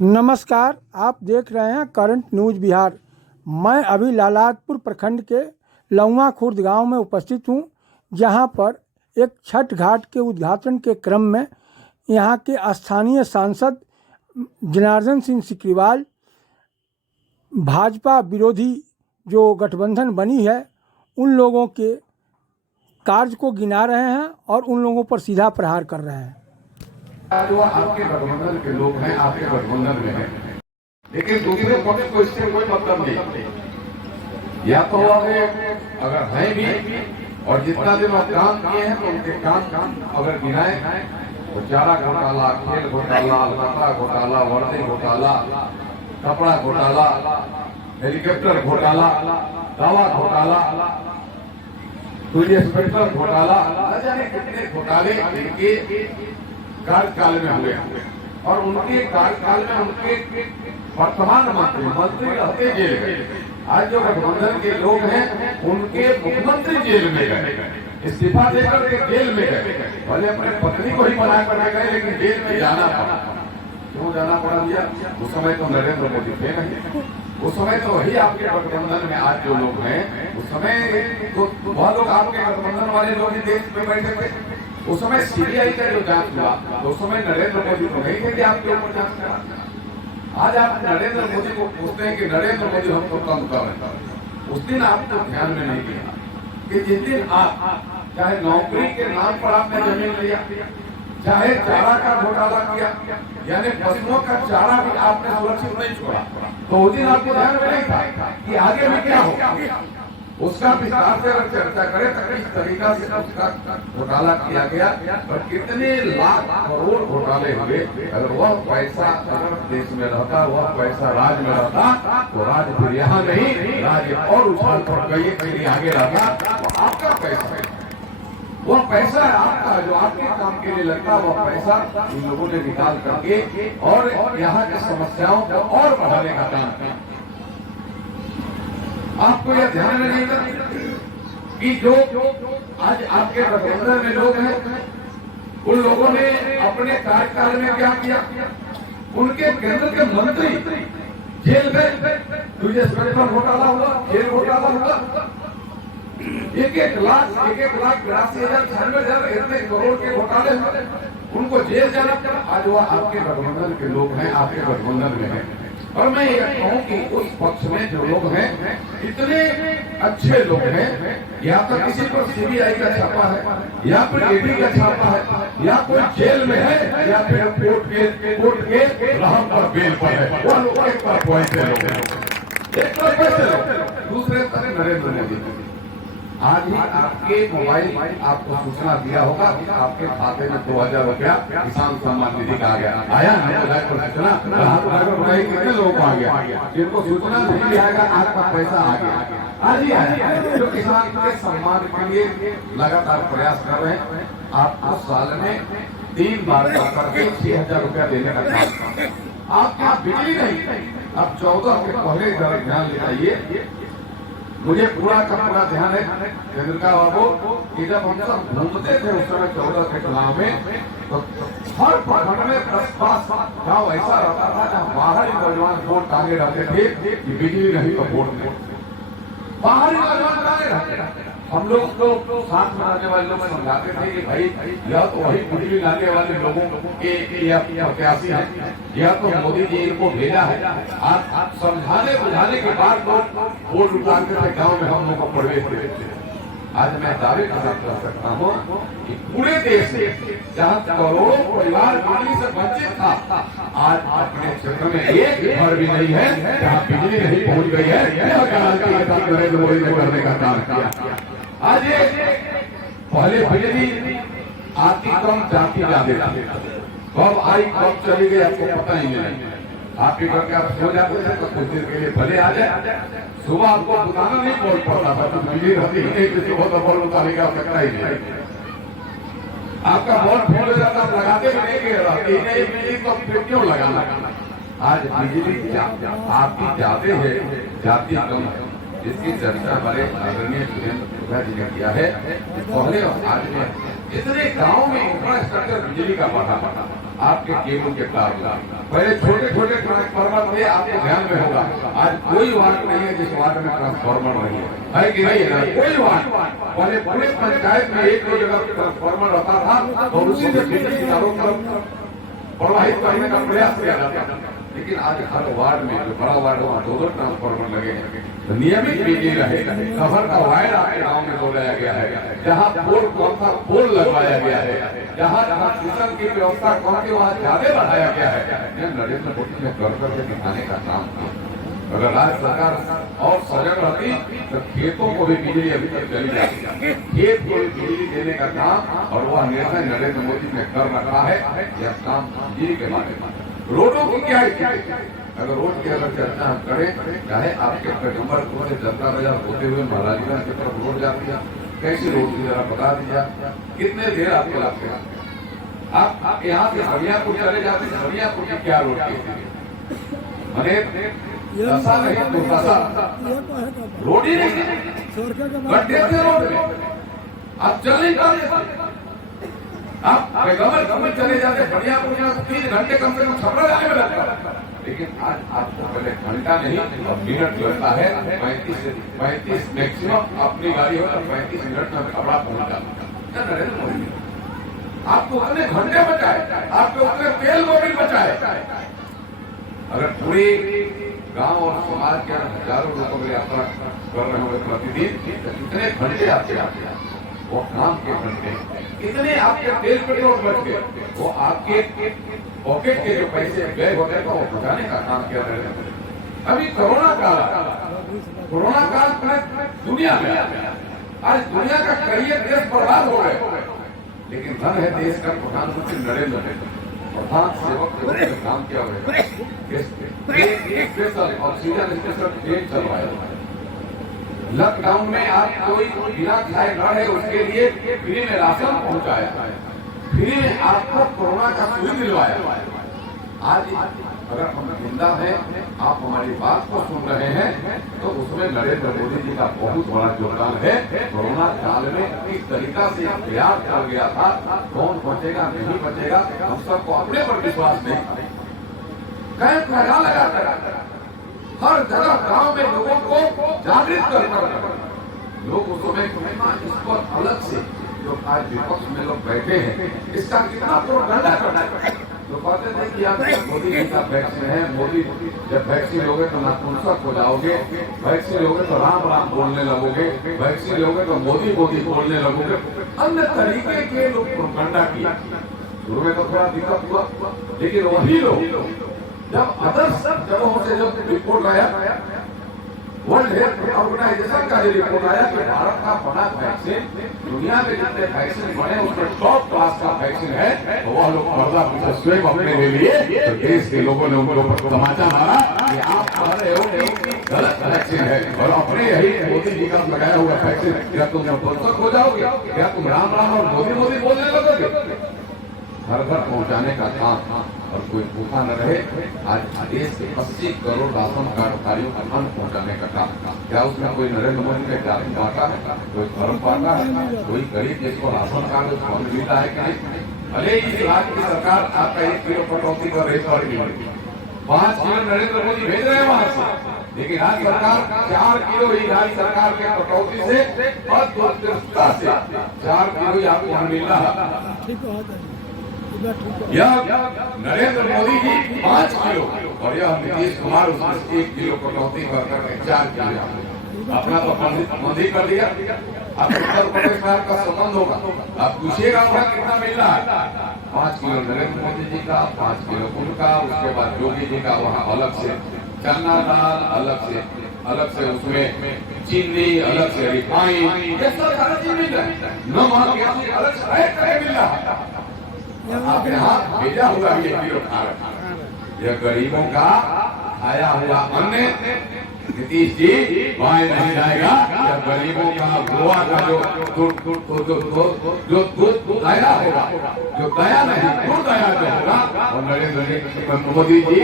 नमस्कार, आप देख रहे हैं करंट न्यूज़ बिहार। मैं अभी लालातपुर प्रखंड के लौंगा खुर्द गांव में उपस्थित हूं, जहां पर एक छठ घाट के उद्घाटन के क्रम में यहां के स्थानीय सांसद जनार्दन सिंह सिकरीवाल भाजपा विरोधी जो गठबंधन बनी है उन लोगों के कार्य को गिना रहे हैं और उन लोगों पर सीधा प्रहार कर रहे हैं। जो आपके गठबंधन के लोग हैं, आपके गठबंधन में हैं, लेकिन दूसरे पक्ष को इससे कोई मतलब नहीं। या तो अगर हैं भी और जितना दिन वो काम किए हैं तो उनके काम अगर गिनाए तो चारा घोटाला, खेल घोटाला, लता घोटाला, वर्दी घोटाला, कपड़ा घोटाला, हेलीकॉप्टर घोटाला, दवा घोटाला, इंस्पेक्टर घोटाला, न जाने कितने घोटाले इनके कार्यकाल में हुए और उनके कार्यकाल में उनके वर्तमान मंत्री रहते जेल गए। आज जो गठबंधन के लोग हैं उनके मुख्यमंत्री जेल में गए, इस्तीफा देकर के जेल में गए। पहले अपने पत्नी को ही बना कर गए, लेकिन जेल में जाना पड़ा। क्यों जाना पड़ा भैया? उस समय तो नरेंद्र मोदी थे नहीं, उस समय तो वही आपके गठबंधन में आज जो लोग हैं, उस समय तो वह लोग आपके गठबंधन वाले लोग ही देश में बैठे थे। उस समय सीबीआई का जो जांच हुआ तो उस समय नरेंद्र मोदी तो नहीं थे कि आपके ऊपर जांच करा। आज आप नरेंद्र मोदी को पूछते हैं कि नरेंद्र मोदी हमको कम कर रहे हैं। उस दिन आपको ध्यान में नहीं दिया कि जिस दिन आप चाहे नौकरी के नाम पर आपने जमीन लिया, चाहे चारा का घोटाला किया, यानी पशुओं का चारा भी आपने सुरक्षित नहीं छोड़ा, तो उस दिन आपको ध्यान में नहीं था कि आगे भी क्या होगा। उसका विस्तार से अगर चर्चा करें तो किस तरीका से उसका घोटाला किया गया और कितने लाख करोड़ घोटाले हुए। अगर वह पैसा अगर देश में रहता, वह पैसा राज्य में रहता, तो राज्य फिर यहाँ नहीं, राज्य और उछाल पड़ गई कहीं आगे रहता। तो आपका पैसा है, वह पैसा है आपका, जो आपके काम के लिए लगता, वह पैसा इन लोगों ने निकाल करके और यहाँ की समस्याओं को और बढ़ाने का काम किया। आपको यह ध्यान में नहीं था कि जो आज आपके गठबंधन में लोग हैं, उन लोगों ने अपने कार्यकाल में क्या किया? उनके केंद्र के मंत्री जेल गए, इंस्पेक्टर घोटाला हुआ, खेल घोटाला हुआ, 1-1 लाख 82,096,000 इतने करोड़ के घोटाले हुए, उनको जेल जाना पड़ा। आज वह आपके गठबंधन के लोग हैं, आपके गठबंधन में हैं। और मैं ये कहूँ कि उस पक्ष में जो लोग हैं इतने अच्छे लोग हैं, या तो किसी पर सीबीआई का छापा है, या फिर ईडी का छापा है, या कोई जेल में है, या फिर कोर्ट के राह पर बेल पर है। वह लोग एक तरफ पैसे लोग, दूसरे तरफ नरेंद्र मोदी। आज ही आपके मोबाइल आपको सूचना दिया होगा कि आपके खाते में 2,000 रुपया किसान सम्मान निधि का आ गया। आया सूचना, कितने लोगों को आ गया? जिनको सूचना नहीं दिया गया, आपका पैसा आ गया। आज ही आया। जो किसान के सम्मान के लिए लगातार प्रयास कर रहे हैं, आपको साल में 3 बार करके 6,000 रुपया देने का काम। आपके यहाँ बिजली नहीं, अब 14 के पहले ध्यान दिलाइए। मुझे पूरा का पूरा ध्यान है चंद्रिका बाबू कि जब हम सब घूमते थे उस समय 14 के चुनाव में, तो हर प्रखंड में 10-5 गाँव ऐसा रहता था जहाँ बाहर ही नौजवान वोट टांगे रहते थे कि बिजली नहीं तो वोट नहीं। बाहर ही नौजवान टांगे रहते। हम लोग तो साथ में रहने वाले लोग समझाते थे कि भाई यह तो वही बिजली लाने वाले लोगों के प्रत्याशी है, यह तो मोदी जी इनको भेजा है। आप समझाने बुझाने के बाद लोग वोट उतारते थे गांव में, हम लोग को प्रवेश देते थे। आज मैं दावे के साथ कर सकता हूँ कि पूरे देश में जहाँ करोड़ों परिवार बिजली से वंचित था, आज अपने क्षेत्र में एक घर भी नहीं है जहाँ बिजली नहीं पहुँच गई है। नरेंद्र मोदी ने करने का काम किया। आज पहले बिजली आती कम जाती ज्यादा, कब आई कब चली गई आपको पता ही नहीं। आप ही करके आप सो जाते थे तो कुछ देर के लिए भले आ जाए, सुबह आपको बुलाना नहीं बोल पड़ता था, तो बिजली रहती ही नहीं, किसी को तो बॉल उतारने की आवश्यकता ही नहीं। आपका बॉल फेल हो जाता, आप लगाते भी नहीं, बिजली तो फिर क्यों लगाना। आज बिजली आपकी जाते है, जाती कम है, जिसकी चर्चा हमारे आदरणीय सुरेंद्र जी ने किया है। पहले और आज में इतने गाँव में इंफ्रास्ट्रक्चर बिजली का बढ़ा, आपके केबल के तार लगे। पहले छोटे छोटे ट्रांसफार्मर थे, आपके ध्यान में होगा। आज कोई वार्ड नहीं है जिस वार्ड में ट्रांसफार्मर नहीं है कि नहीं है? कोई वार्ड। पहले पूरे पंचायत में एक दो जगह ट्रांसफार्मर रहता था तो उसी से बिजली चारों तरफ प्रवाहित करने का प्रयास किया जाता था। लेकिन आज हर वार्ड में, जो बड़ा वार्ड वहाँ दो ट्रांसफार्मर लगे हैं। तो नियमित बिजली रहे, खबर का वायर आपके गाँव में बोलाया गया है, जहाँ पोल कौन सा पोल लगवाया गया है, जहाँ ट्रांसमिशन की व्यवस्था कौन सी वहाँ ज्यादा बढ़ाया गया है। नरेंद्र मोदी ने कर करके दिखाने का काम किया। अगर राज्य सरकार और सजग रहती तो खेतों को भी बिजली अभी तक चली जाती, खेत को भी बिजली देने का काम, और वह निर्णय नरेंद्र मोदी ने कर रखा है। यह काम बिजली के बारे में। रोडों की क्या स्थिति? अगर रोड की अगर चर्चा हम करें, चाहे आपके पैगम्बर से जनता बाजार होते हुए महाराजगंज की तरफ रोड जाती है, कैसी रोड की जरा बता दीजिए। कितने देर आपको लगते हैं? आप यहाँ से हरियापुर चले जाते हैं, हरियापुर की क्या रोड की स्थिति? मैंने दशा नहीं तो दशा, रोड ही नहीं, गड्ढे थे रोड में, आप चल नहीं पाते। आप पैगम्बर चले जाते, हरियापुर में 3 घंटे कम से कम छपरा जाने में लगता। लेकिन आज आपको पहले घंटा नहीं मिनट लगता है। 35 मैक्सिमम अपनी गाड़ी हो तो 35 मिनट में कपड़ा पहुंच जाता। नरेंद्र मोदी आपको उतने घंटे बचाए, आपको उतने तेल मोबिल बचाए। अगर पूरे गांव और समाज के हजारों लोगों की यात्रा कर रहे होंगे प्रतिदिन, तो कितने घंटे आपके आते हैं? वो काम के घंटे, कितने आपके तेल पेट्रोल बच गए? वो आपके पॉकेट के जो पैसे व्यय होते हैं, वो बचाने का काम किया रहे हैं। अभी कोरोना काल पूरे दुनिया में, आज दुनिया का कई देश बर्बाद हो गए, लेकिन धन है देश का प्रधानमंत्री नरेंद्र मोदी, प्रधान सेवक के रूप में काम किया हुआ है। स्पेशल ऑक्सीजन स्पेशल ट्रेन चलवाया। लॉकडाउन में आप कोई बिना खाए न रहे, उसके लिए फ्री में राशन पहुंचाया, फ्री में आपको कोरोना का सुई दिलवाया। आज अगर हम जिंदा हैं, आप हमारी बात को सुन रहे हैं, तो उसमें नरेंद्र मोदी जी का बहुत बड़ा योगदान है। कोरोना काल में किस तरीका से प्रयास कर गया था, कौन बचेगा नहीं बचेगा, हम सबको अपने पर विश्वास नहीं था। कैंप लगा हर जगह गांव में लोगों को जागृत कर लोग उस समय इस पर अलग से जो आज विपक्ष में लोग बैठे हैं, इसका कितना प्रोपेगेंडा करना है। तो कहते थे कि आप मोदी जी का वैक्सीन है, मोदी जब वैक्सीन लोगे तो नपुंसक हो जाओगे, वैक्सीन लोगे तो राम राम बोलने लगोगे, वैक्सीन लोगे तो मोदी मोदी बोलने लगोगे। अन्य तरीके के लोग प्रोपेगेंडा किया। शुरू में तो थोड़ा दिक्कत हुआ, लेकिन वही लोग जब अदर्स जगहों से जब रिपोर्ट आया, वर्ल्ड हेल्थ ऑर्गेनाइजेशन का ये रिपोर्ट आया कि भारत का बना वैक्सीन, दुनिया में जितने वैक्सीन बने उसमें टॉप क्लास का वैक्सीन है, तो वह लोग पर्दा पीछे स्वयं अपने ले लिए। तो देश के लोगों ने उनको ऊपर तमाचा मारा कि आप कह रहे हो कि गलत वैक्सीन है, और अपने यही मोदी जी का लगाया हुआ वैक्सीन, क्या तुम नपुंसक हो जाओगे? क्या तुम राम राम और मोदी मोदी बोलने लगोगे? घर घर पहुंचाने का काम, और कोई भूखा न रहे। आज देश के 80 करोड़ राशन कार्डधारियों को अन्न पहुंचाने का काम, क्या उसमें कोई नरेंद्र मोदी का जाति बांटा है, कोई धर्म बांटा है, कोई गरीब जिसको राशन कार्ड उसको अन्न मिलता है कि नहीं? भले ही राज्य की सरकार आपका 1 किलो कटौती कर रही है, 5 किलो नरेंद्र मोदी भेज रहे हैं वहां से, लेकिन राज्य सरकार 4 किलो ही राज्य सरकार के कटौती से और दूरदर्शिता से 4 किलो ही आपको मिल रहा है। यह नरेंद्र मोदी जी 5 किलो और यह नीतीश कुमार उसमें 1 किलो कटौती करके 4 किलो अपना तो बंदी कर दिया। अब उत्तर प्रदेश में आपका संबंध होगा, आप पूछिएगा वहाँ कितना मिल रहा है। 5 किलो नरेंद्र मोदी जी का, 5 किलो उनका, उसके बाद योगी जी का वहाँ अलग से चना दाल, अलग से उसमें चीनी, अलग से रिफाइन, ये सब सारा चीज मिल रहा है। नमक अलग से मिल रहा है। आप यहाँ भेजा हुआ ये किलो खा रहे, यह गरीबों का खाया हुआ अन्न नीतीश जी बाएं नहीं जाएगा। यह गरीबों का गोवा का जो दूध दया होगा, जो दया नहीं दूध दया जो होगा, और नरेंद्र मोदी जी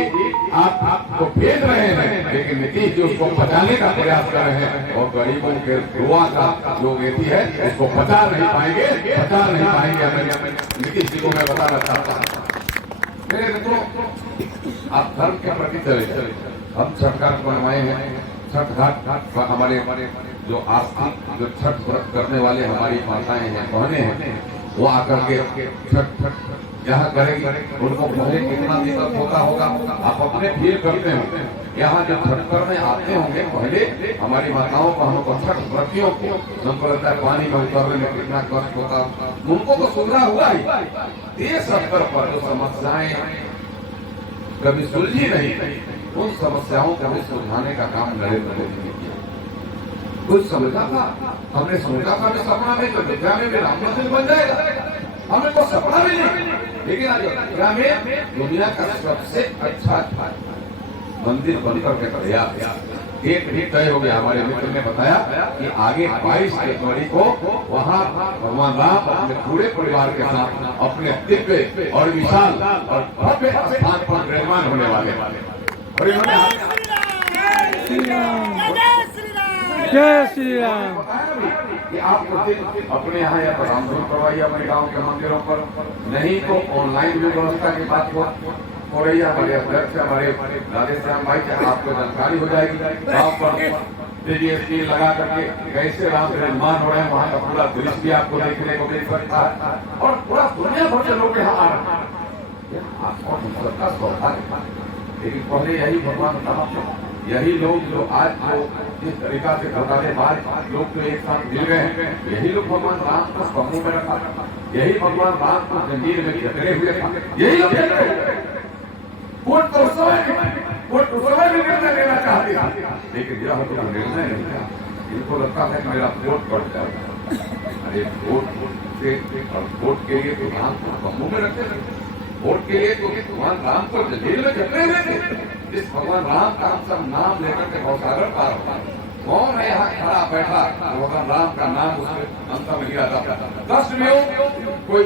आपको भेज रहे हैं, लेकिन नीतीश जी उसको बचाने का प्रयास कर रहे हैं, और गरीबों के गोवा का जो नीति है उसको बचा नहीं पाएंगे। नीतीश जी को मैं बताना चाहता हूँ, मेरे मित्रों, आप धर्म के प्रति चले, हम छठ घाट बनवाए हैं। छठ घाट हमारे जो आस्था, जो छठ व्रत करने वाले हमारी माताएं हैं, बहनें हैं, वो आकर के छठ यहाँ करेंगे। उनको पहले कितना दिक्कत होता होगा आप अपने फील करते हो। यहाँ जब छठ करने आते होंगे, पहले हमारी माताओं को, हमको छठ व्रतियों को हमको लगता है पानी में उतरने में कितना कष्ट होता, उनको तो सुविधा हुआ ही। देश स्तर पर जो समस्याएं कभी सुलझी नहीं, उन समस्याओं को भी सुलझाने का काम नरेंद्र मोदी ने किया। कुछ समझा था, हमने सोचा था कि सपना में तो अयोध्या में भी राम मंदिर बन जाएगा, हमें तो सपना भी नहीं। लेकिन आज अयोध्या में दुनिया का सबसे अच्छा मंदिर बनकर के तैयार, एक भी तय हो गया। हमारे मित्र ने बताया कि आगे 22 जनवरी को वहाँ भगवान राम अपने पूरे परिवार के साथ अपने दिव्य और विशाल और भव्य स्थान पर विराजमान होने वाले। और इन्होंने जय श्री राम कि आप अपने यहाँ या रामधुन करवाइए अपने गांव के मंदिरों पर, नहीं तो ऑनलाइन भी व्यवस्था की बात हो रही है। हमारे अध्यक्ष हमारे राधेश्याम भाई की आपको जानकारी हो जाएगी। गाँव पर जीएसटी लगा करके कैसे राम निर्माण हो रहे हैं, वहाँ का पूरा दृश्य भी आपको देखने को मिल सकता है। और पूरा दुनिया भर के लोग यहाँ आ रहे हैं, सबका सौभाग्य। लेकिन पहले यही भगवान का, यही लोग जो आज जो जिस तरीका से घोटालेबाज लोग जो एक साथ मिल गए हैं, यही लोग भगवान राम को समूह में रखा, यही भगवान राम को जंजीर में जकड़े हुए था, यही लोग कोर्ट तो समय भी निर्णय लेना चाहते थे, लेकिन यह तो निर्णय नहीं था। इनको लगता था कि मेरा वोट बढ़ जाएगा। अरे वोट के लिए तो राम को समूह में रखते थे, वोट के लिए तो भगवान राम को जंजीर में जकड़े हुए थे। इस भगवान राम का हम सब नाम लेकर के भवसागर पार होता है। कौन है यहाँ खड़ा बैठा भगवान राम का नाम उसके अंत में लिया जाता है। कष्ट में हो, कोई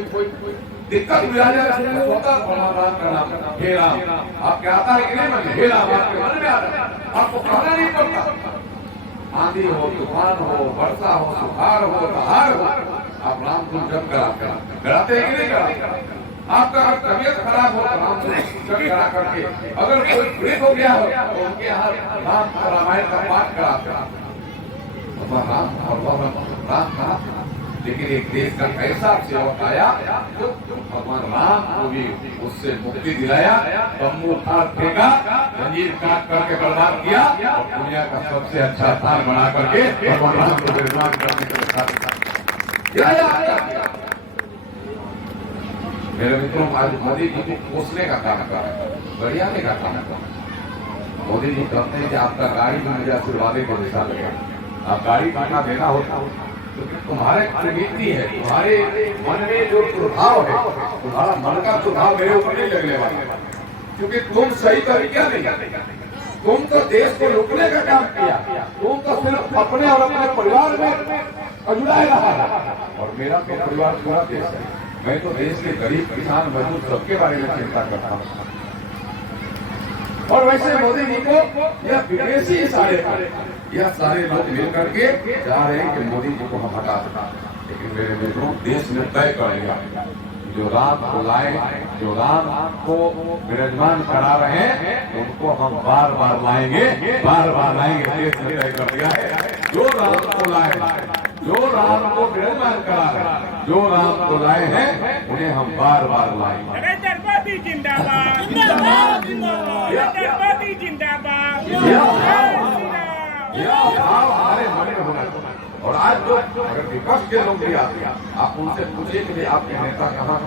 दिक्कत भी आ जाए, भगवान राम का नाम, हे राम। आपके आता है कि नहीं मन, हे राम आपके मन में आ रहा है, आपको कहना नहीं पड़ता। आंधी हो, तूफान हो, वर्षा हो, सुखार हो, दहाड़ हो, आप राम को जब कराते हैं कि नहीं कराते। आपका अगर तबियत खराब हो तो राम करा करके, अगर कोई पीड़ित हो गया हो तो उनके यहाँ राम रामायण का पाठ कराते राम कहा। लेकिन एक देश का ऐसा सेवक आया तो भगवान राम को भी उससे मुक्ति दिलाया, तम्बू उखाड़ फेंका, जंजीर काट करके बर्बाद किया और दुनिया का सबसे अच्छा स्थान बना करके भगवान राम को निर्माण करने का मेरे मित्रों, आज मोदी जी को कोसने का काम कर रहे हैं, बढ़ियाने का काम कर रहे हैं। मोदी जी कहते हैं कि आपका गाड़ी में मुझे आशीर्वाद को दिशा लगेगा, आप गाड़ी खाना देना होता तो तुम्हारे प्रवृत्ति है, तुम्हारे मन में जो प्रभाव है, तुम्हारा मन का प्रभाव मेरे ऊपर नहीं लगने वाला, क्योंकि तुम सही तरीका नहीं, तुम तो देश को लुटने का काम किया, तुम तो सिर्फ अपने और अपने परिवार में अजुड़ाए रहा। और मेरा तो परिवार पूरा देश है, मैं तो देश के गरीब किसान मजदूर सबके बारे में चिंता करता हूँ। और वैसे मोदी जी को यह विदेशी यह सारे लोग मिल करके जा रहे हैं कि मोदी जी को हम हटा दें। लेकिन मेरे मित्रों, देश में तय करेगा जो राम को लाए, जो राम को विराजमान करा रहे हैं, उनको हम बार बार लाएंगे, बार बार लाएंगे। देश में तय कर दिया है, जो राम को लाए, जो राम को विराजमान करा है, जो राम को लाए हैं, उन्हें हम बार बार लाएंगे। जिंदाबाद जिंदाबाद जिंदाबाद जिंदाबाद। यह भाव हमारे मन में होना चाहिए। और आज जो अगर विपक्ष के लोग भी आते हैं, आप उनसे पूछिए कि आपके नेता कहाँ,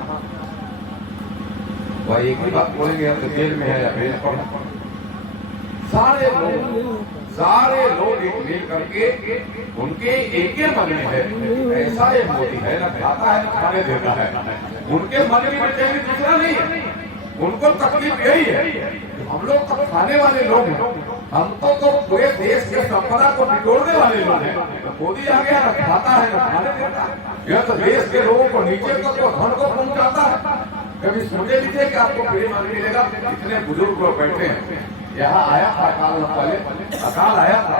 वह एक ही बात बोलेंगे, हम तो जेल में है या बेल पर। सारे लोग एक मिल करके उनके एक ही मन में है, ऐसा ये मोदी है, ना खाता है ना खाने देता है, उनके मन में बेचैनी दूसरा नहीं है, उनको तकलीफ यही है। हम लोग तो खाने वाले लोग हैं, हम तो पूरे देश के संपदा को बिटोरने वाले लोग हैं। मोदी आ गया, ना खाता है ना खाने देता है, यह तो देश के लोगों को नीचे तक तो धन को पहुंचाता है। कभी सोचे भी थे कि आपको फ्री मान मिलेगा। इतने बुजुर्ग लोग बैठे हैं, यहाँ आया था अकाल पहले, अकाल आया था,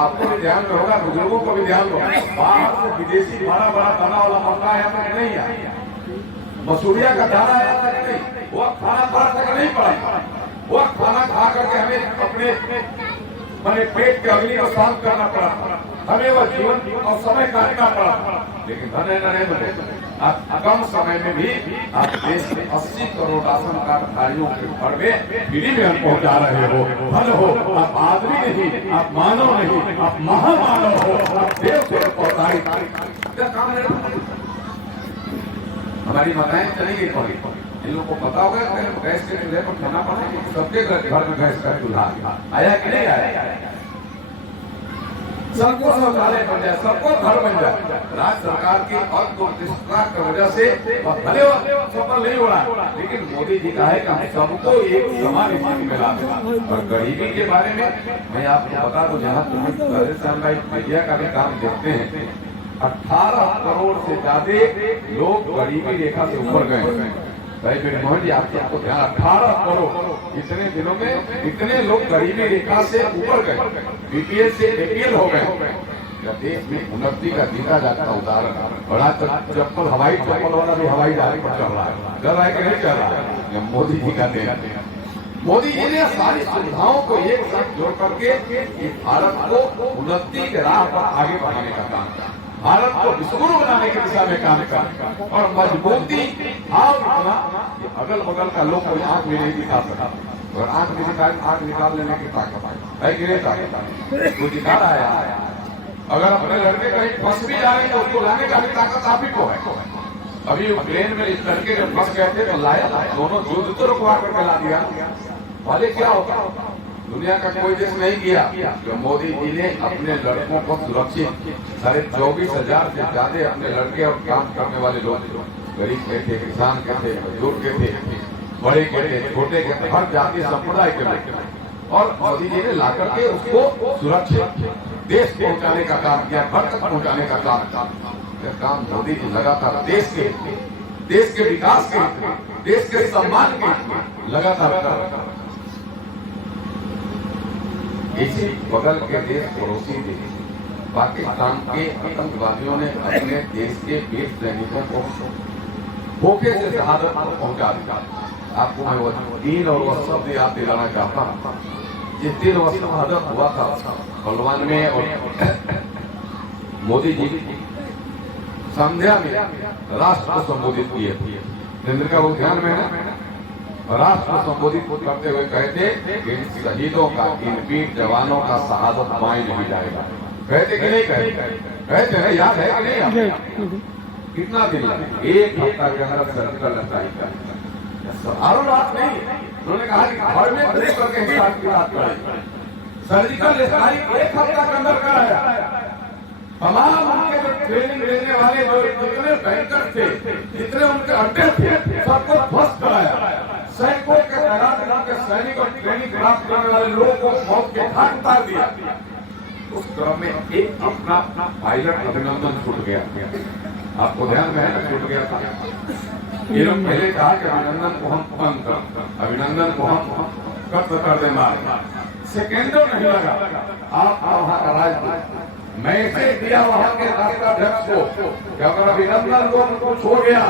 आपको भी ध्यान में होगा, बुजुर्गों को भी ध्यान होगा। बाहर से विदेशी बड़ा बड़ा दाना वाला मंगा है, नहीं आया, मसूरिया का दाना आया था कि नहीं, वो खाना पड़ा था कि नहीं पड़ा, वो खाना खा करके हमें अपने मैंने पेट के अग्नि को शांत करना पड़ा, हमें वह जीवन और समय काटना पड़ा। लेकिन धन्य नरेंद्र मोदी, आप कम समय में भी आप देश के 80 करोड़ राशन कार्डधारियों के घर में फ्री में हम पहुंचा रहे हो। धन हो, आप आदमी नहीं, आप मानव नहीं, आप महामानव हो, आप देव से पहुंचाई। क्या काम है? हमारी माताएं चली गई पड़ी, इन लोगों को पता होगा गैस के चूल्हे पर खाना पड़ा, सबके घर में गैस का चूल्हा आया कि नहीं आया? सबको शौचालय बन जाए, सबको घर बन जाए। राज्य सरकार की अर्थव्यवस्था की वजह से भले सफल नहीं हो रहा, लेकिन मोदी जी का है कि हम सबको एक समान स्थिति में ला दें। और गरीबी के बारे में मैं आपको बता दूं, जहाँ राजस्थान भाई मीडिया का भी काम देखते हैं, 18 करोड़ से ज्यादा लोग गरीबी रेखा से ऊपर गए। भाई मोहन जी, आपको ध्यान, 18 करोड़ इतने दिनों में इतने लोग गरीबी रेखा से ऊपर गए, बीपीएल से एपीएल हो गए। देश में उन्नति का जीता जाता उदाहरण, बड़ा चप्पल हवाई चप्पल वाला भी हवाई जहाज पर चल रहा है, चल रहा है कि नहीं चल रहा है? मोदी जी का देन। मोदी जी ने सारी सुविधाओं को एक साथ जोड़ करके भारत को उन्नति के राह पर आगे बढ़ाने का काम किया, भारत को विश्वगुरु बनाने की दिशा में काम कर, और मजबूती भाव इतना अगल बगल का लोग कोई आंख में नहीं दिखा सकता, और आंख में दिखा आंख निकाल लेने की ताकत है कि नहीं? ताकत वो दिखा रहा है। अगर अपने लड़के कहीं फंस भी जा रहे हैं तो उसको लाने का भी ताकत आप ही को है। अभी यूक्रेन में इस लड़के जब फंस गए थे तो लाया, दोनों युद्ध तो रुकवा करके ला दिया। भले क्या होगा, दुनिया का कोई देश नहीं किया जो मोदी जी ने अपने लड़कों को सुरक्षित 24,500 से ज्यादा अपने लड़के और काम करने वाले लोग, गरीब के थे, किसान के थे, मजदूर के थे, बड़े के थे, छोटे के थे, हर जाति संप्रदाय के लोग, और मोदी जी ने ला करके उसको सुरक्षित देश पहुंचाने का काम किया, घर तक पहुंचाने का काम मोदी जी लगातार देश के विकास के, देश के सम्मान के लगातार कर रहा है। इसी बगल के देश, पड़ोसी देश पाकिस्तान के आतंकवादियों ने अपने देश के 20 सैनिकों को धोखे से शहादत को पहुंचा दिया। आपको मैं वो दिन और वो शब्द याद दिलाना चाहता हूँ, जिस दिन वो शहादत हुआ था बलवान में, और मोदी जी संध्या में राष्ट्र को संबोधित किए थे। केंद्र का वो ध्यान में है, राष्ट्र को संबोधित करते हुए कहते, इन शहीदों का, इन वीर जवानों का शहादत माय नहीं जाएगा। कहते कि नहीं कहते हैं? याद है कि नहीं? कितना दिन लगे? 1 हफ्ता के अंदर सर्जिकल स्ट्राइक का सारों बात नहीं, उन्होंने कहा कि घर में खड़े करके हिसाब की बात करें। सर्जिकल स्ट्राइक 1 हफ्ता के अंदर कराया। तमाम उनके जो ट्रेनिंग देने वाले जो जितने बैंकर थे, जितने उनके अड्डे थे, सबको ध्वस्त कराया। सैनिकों के तैनात के सैनिक और ट्रेनिंग प्राप्त करने वाले लोगों को मौत के घाट उतार दिया। उस क्रम में एक अपना पायलट अभिनंदन छूट गया, आपको ध्यान में है ना? छूट गया था। ये लोग पहले कहा कि अभिनंदन को हम बंद कर, अभिनंदन को हम कब्ज कर दे मार, सेकेंडों नहीं लगा। आप वहां का राजदूत मैसेज दिया वहां के राष्ट्राध्यक्ष को कि अगर अभिनंदन को उनको छोड़ गया,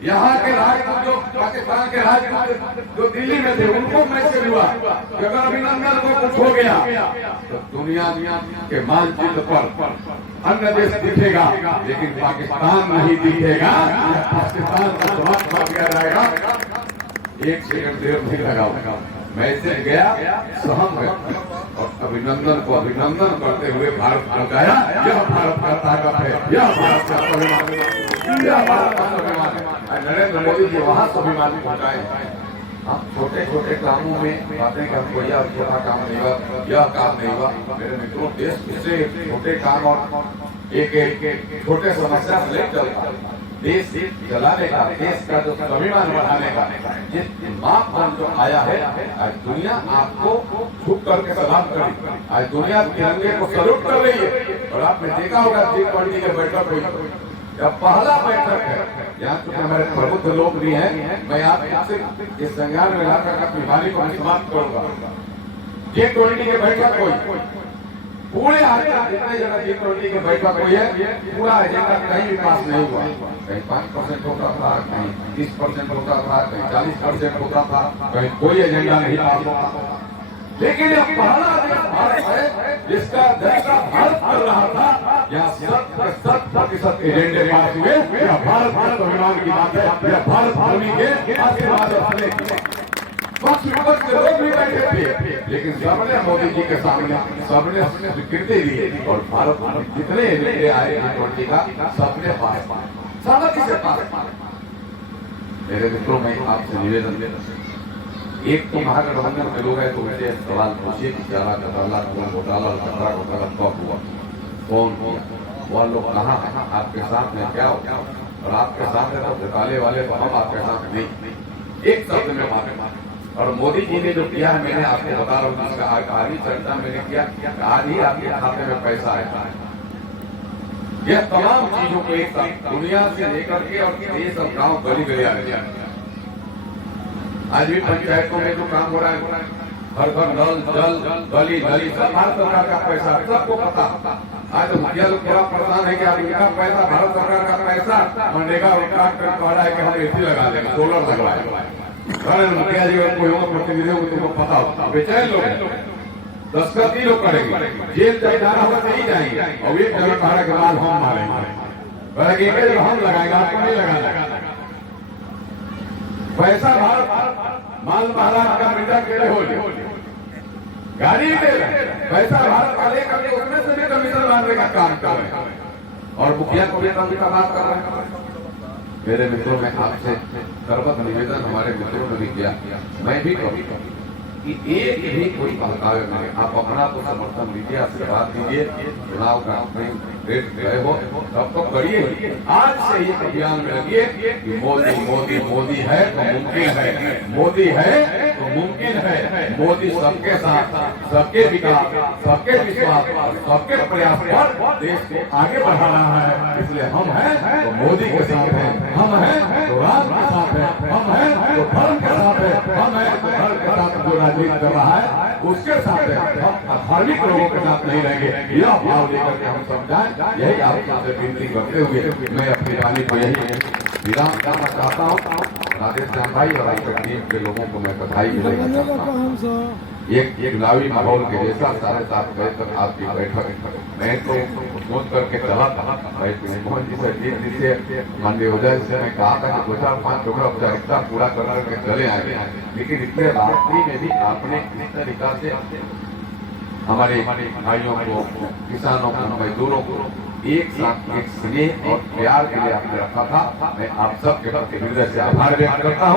यहाँ के राजदूत जो पाकिस्तान के राजदूत जो दिल्ली में थे उनको मैसेज हुआ कि अगर अभिनंदन को कुछ हो गया तो दुनिया के मानचित्र पर अन्य देश दिखेगा, लेकिन पाकिस्तान नहीं दिखेगा। पाकिस्तान को समाप्त कर दिया जाएगा। 1 सेकंड देर नहीं लगा, मैसेज गया, सहम गया, और अभिनंदन को अभिनंदन करते हुए भारत पहुंचाया। यह भारत का ताकत है, यह भारत का स्वाभिमान है, यह भारत का स्वाभिमान है। नरेंद्र मोदी जी वहां स्वाभिमान पहुंचाए। हम छोटे छोटे कामों में बातें करते, यह छोटा काम नहीं हुआ, यह काम नहीं हुआ। मेरे मित्रों, देश से छोटे काम और एक छोटे समस्या से ले चलता, देश चलाने का, देश का जो स्वाभिमान बढ़ाने का जिस मापदंड जो आया है, आज दुनिया आपको झुक करके सलाम करी, आज दुनिया तिरंगे को सैल्यूट कर रही है। और आपने देखा होगा G20 के बैठक हुई, जब पहला बैठक है, यहाँ तो हमारे प्रबुद्ध लोग भी हैं, मैं आपसे इस संज्ञान में लाकर अपनी वाणी को समाप्त करूंगा। G20 के बैठक हुई, पूरे आगे जितने जगह G20 की बैठक हुई है, पूरा एजेंडा कहीं भी पास नहीं हुआ। कहीं 5% होता था, कहीं 30% होता था, कहीं 40% होता था, कहीं कोई एजेंडा नहीं पास होता था। लेकिन यह पहला देश भारत है जिसका जैसा भारत कर रहा था, यहाँ 100% एजेंडे पास हुए। यह भारत स्वाभिमान की बात है, यह भारत भूमि के आशीर्वाद पक्ष विपक्ष के लोग भी बैठे थे, लेकिन सबने मोदी जी के सामने सबने स्वीकृति दी और भारत में जितने एजेंडे आए G20 का सबने पास सहमति से पास। मेरे मित्रों में आपसे निवेदन, एक तो महागठबंधन के लोग हैं तो मुझे सवाल पूछिए कि चारा घोटाला, कौन घोटाला, कचरा घोटाला कब हुआ, कौन किया, वह लोग कहाँ है, आपके साथ में क्या हो, और आपके साथ में तो घोटाले वाले तो हम आपके साथ नहीं। एक शब्द में माने और मोदी जी ने जो किया है, मैंने आपको बता रहा हूँ, जिसका आज ही चर्चा मैंने किया, आज ही आपके खाते में पैसा आया है। यह तमाम चीजों को एक साथ दुनिया से लेकर के और देश और गाँव गली गली आ रही है। आज भी पंचायतों में जो काम हो रहा है, हर घर नल जल गली गली सब भारत सरकार का पैसा, सबको पता। आज तो मुखिया लोग थोड़ा परेशान है कि आप इनका पैसा, भारत सरकार का पैसा मनरेगा और काम कर पा रहा है कि हम एसी लगा देंगे, सोलर लगवाए। अरे मुखिया जी कोई और प्रतिनिधि हो तुमको पता होता, बेचैन लोग दस्तखत ही लोग करेंगे, जेल तक जाना होगा नहीं जाएंगे और एक जगह कहा कि माल हम मारेंगे, जब हम लगाएंगे आपको नहीं लगाना। पैसा भारत माल महाराज का बेटा केड़े हो गाड़ी दे पैसा भारत का लेकर के उसमें से भी कमीशन मारने का काम कर रहे हैं और मुखिया को भी कमी का बात कर रहे हैं। मेरे मित्रों में आपसे सर्वत निवेदन हमारे मित्रों ने भी किया, मैं भी करूँ कि एक भी कोई बहकावे में आप अपना तो समर्थन दीजिए, आशीर्वाद दीजिए। चुनाव का डेट गए हो तब तो करिए, आज से ही अभियान में लगिए कि मोदी मोदी मोदी है तो मुमकिन है, मोदी है तो मुमकिन है। मोदी सबके साथ, सबके विकास, सबके विश्वास और सबके प्रयास पर देश को आगे बढ़ा रहा है। इसलिए हम हैं तो मोदी के साथ हैं, हम हैं तो राम के साथ हैं, हम हैं तो धर्म के साथ हैं, हम हैं तो धर्म के साथ जो राजनीति कर रहा है उसके साथ है। हम धार्मिक लोगों के साथ नहीं रहेंगे, यह भाव लेकर के हम समझाएं। यही आपसे विनती करते हुए मैं अपनी वाणी को यही विराम करना चाहता हूँ। राजेश श्याम भाई और आपके टीम के लोगों को मैं बधाई देना चाहता हूँ। एक चुनावी माहौल के जैसा 7:30 बजे तक आपकी बैठक मैं तो सोच करके चला था, मोहन जी से माननीय उदय से मैं कहा था कि 2-4-5 टुकड़ा औपचारिकता पूरा कर करके चले आए, लेकिन इतने रात्रि में भी आपने किस तरीका से हमारे भाइयों को, किसानों को, मजदूरों को एक साथ एक स्नेह और प्यार के लिए आपने रखा था। मैं आप सबके प्रति हृदय से आभार व्यक्त करता हूँ।